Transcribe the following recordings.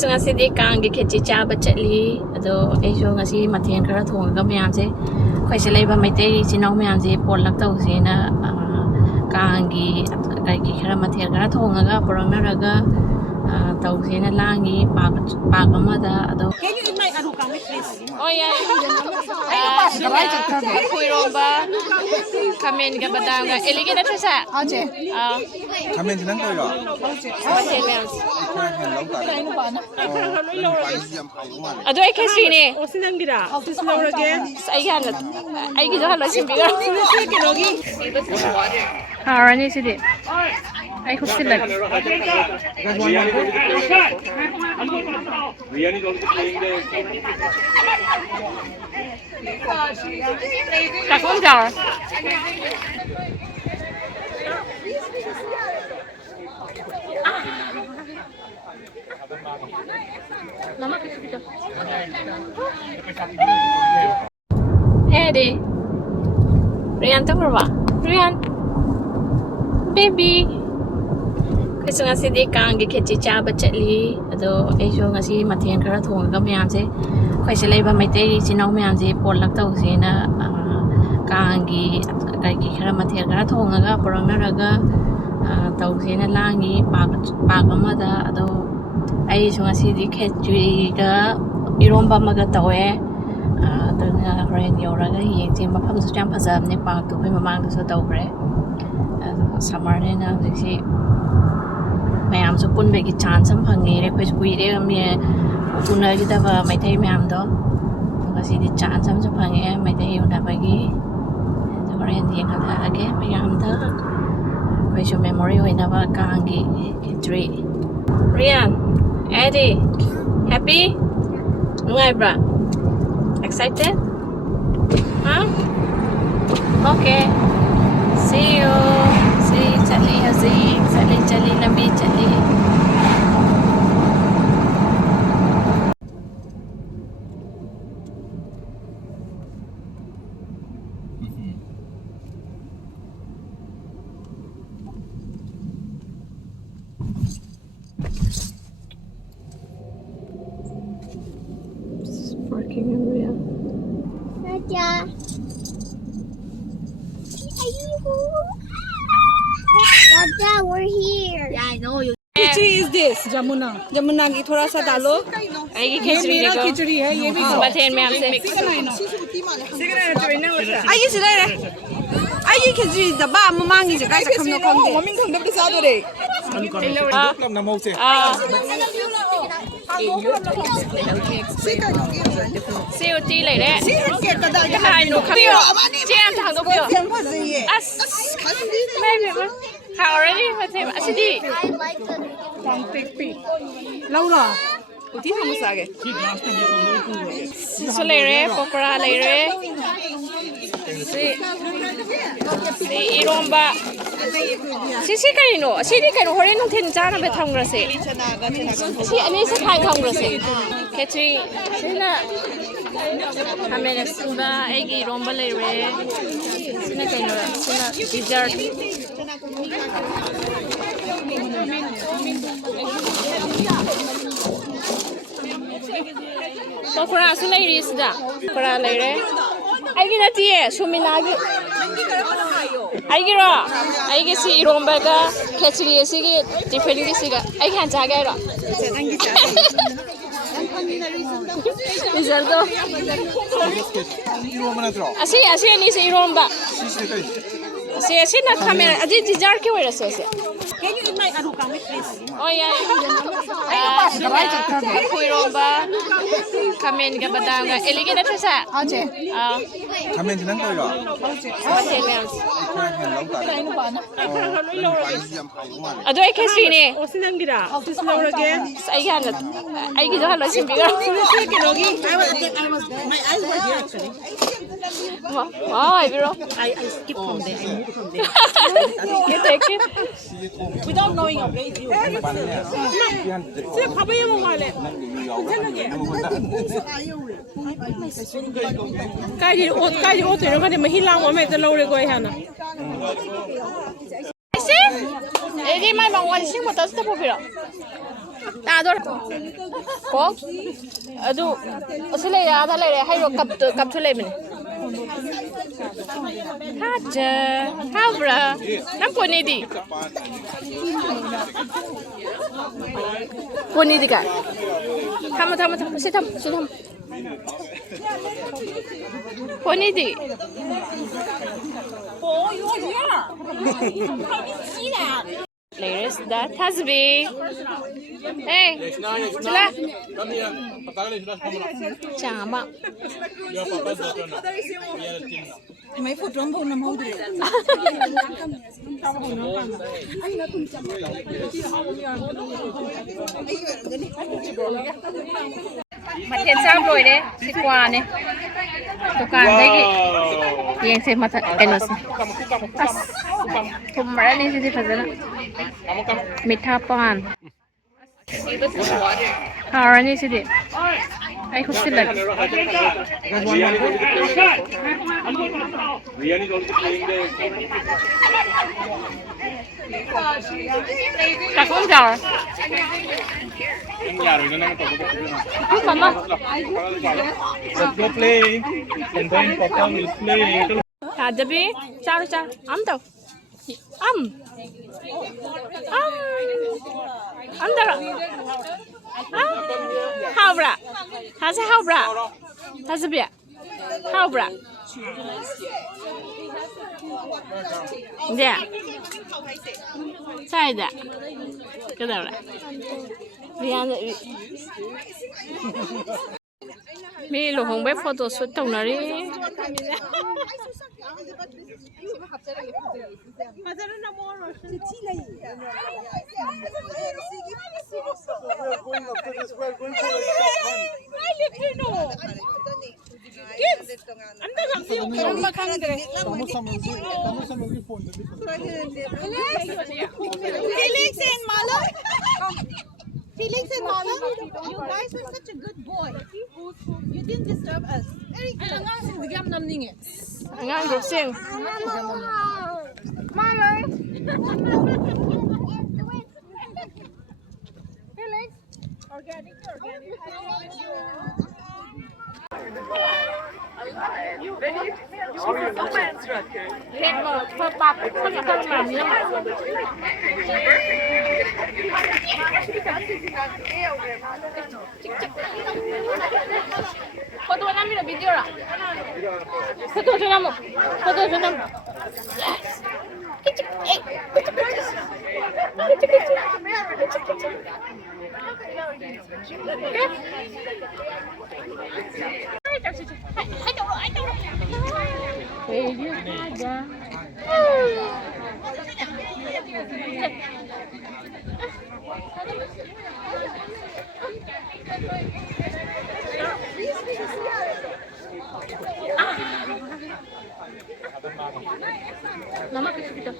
Khusu ngasi di Kang gi Ketchri Chaba Chatlure ado Eikhoisu ngasi Mathel khara thongaga mayam se khoi se leiba maitei chinau mayam se polak tau se na Kang gi kai gi khara Mathel khara thongaga poromeraga tau se na langi pak amada ado Can you eat my alu kang please? Oh yeah. Kuiromba kamen ga badang ga elige na thasa. Aje. Kamen jinan ko yo. Mathel mayam. Ado ai Ketchri ne. Osinangira. Osinangira. Ai ga na ai gi da lo simbiga. Harani sidi. Ai khussi lag. Các con chào. Eddie, Rian tu berapa? Rian, baby. Khusu ngasi di Kang gi Ketchri Chaba Chatlure ado Eikhoisu ngasi Mathel khara thongaga mayam se khoi se leiba maitei chinau mayam se polak tau se na Kang gi kai gi khara Mathel khara thongaga poromeraga tau se na langi pak amada ado Eikhoisu ngasi di Ketchri ga iromba maga tawe aduna horen yoraga yengje mafam su jam phajabne pak tu phai mamang su tawre summer ne na jisi mayam su pun begi chance am phangi re khoi skui re me punna gi da ba mai thai mayam do ngasi di chance am su phangi mai thai una bagi horen yeng kha age mayam da khoi su memory hoina ba Kang gi Ketchri Rian Eddie happy ngai bra excited huh okay see you see Chatlure lambi Chatlure parking area. Dada, we're here. Yeah, I know you. Khichdi is this Jamuna. Jamuna ki thoda sa dalo. ai gi ये Ketchri मेरा ko खिचड़ी है ये भी Mathel mayam se 아이 지래 아이 खिचड़ी दबा ममांगी जगह से खमनो खमदे mummy खमदे सादोरे Lam na mo se. siêu ti lại đấy hai nụ khắp tiêu chen thằng đâu tiêu as mấy mẹ how already mà thêm asi đi lâu rồi uti हम सागे số lại đấy pokora lại đấy si iromba si cái nó hồi nó thiên cha nó bị thòng rồi si anh ấy sẽ khai thòng rồi Ketchri thế là hame na suba egi iromba lại đấy sina cái nó sina dessert pokora su lại đi sida pokora lại đấy ai cái nào tiệt suminagi ai cái đó ai cái si iromba ka Ketchri si cái different cái si cái ai khán giả cái đó result đó Iromba na tro. asi ni si iromba Si kai. si na camera adi dessert ke wala se Can you eat my alu kang please? oh yeah kuiromba kamen ga badang ga elige na thasa Aje. Kamen jinan ko yo. Mathel mayam ado ai Ketchri ne 오신앙기라. 오신앙기라. ai ga na ai gi da lo simbiga My eyes were here actually. wow bro I skip from there. I moved from there. take it Without knowing your place, you. 제 밥에 먹어래. 까지 옷 들어가는데 뭐 힐랑 오면 또 놓으려 거야 하나. Ese? Edi mai bang wali sing motor step pira. तादोर को अदु असले आधा ले रे हाइरो cup थु ले बने हाजा हाब्रा नम कोनी दी कोनी दी का थम से थम कोनी दी Players that has been. Hey, Chila. Chaba. Mấy phút trống thôn nằm hông thì Mathel sang rồi đấy, xịt quà này. Tukan đấy kì. Yang saya mata enos. Tumara ni sih fazana. Mitha pan. Hara ni sih. Eikhoisu lagi. Rian is also playing the. Kakak jauh. Mama. Let's go play. And then Papa will play. Ada bi, car. Am tau. Am. Andara. Haubra. Hasa haubra. Hasa biya. Haubra. Dia. Saya dah. Kedua. Rian. Mi lu hong bay photo shoot tau nari. Felix and Mala, you guys were such a good boy. You didn't disturb us. Ngang group sing. Hết mà phơ bạc không làm gì đâu. Foto namin video ra. Foto namin. Nama kita.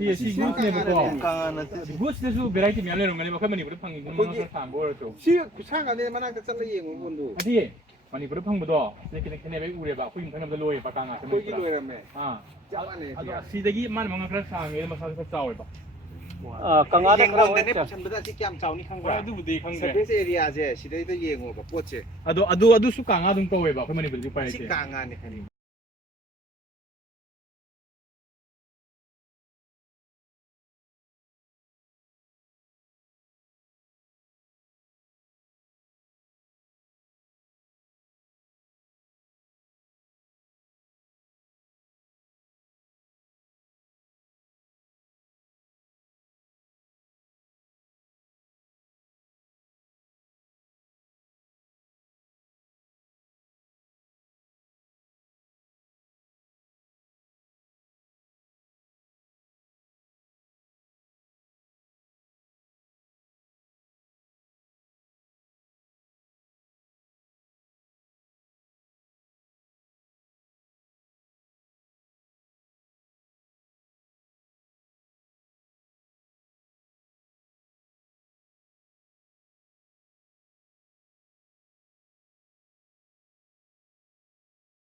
Dia si Gus ni betul. Gus ni tu variety macam mana? Mana macam Manipuri panggil mana macam tambire tu. Si sang kan dia mana kita lagi yang mundu. Adi, Manipuri panggil betul. Ni kena baik ure ba. Kau yang kena betul pa Kang. Kau kilo ramai. Ah. Chaba ni. Aduh, si lagi mana macam kerana sang, mana macam kacau ba. Kang ada orang ni pesan betul si kiam cau ni Kang. Aduh, betul Kang. Service area je, si dia itu yang apa, pot je. Aduh suka Kang adung kau ba. Kau Manipuri tu pai. Si Kang ni kan.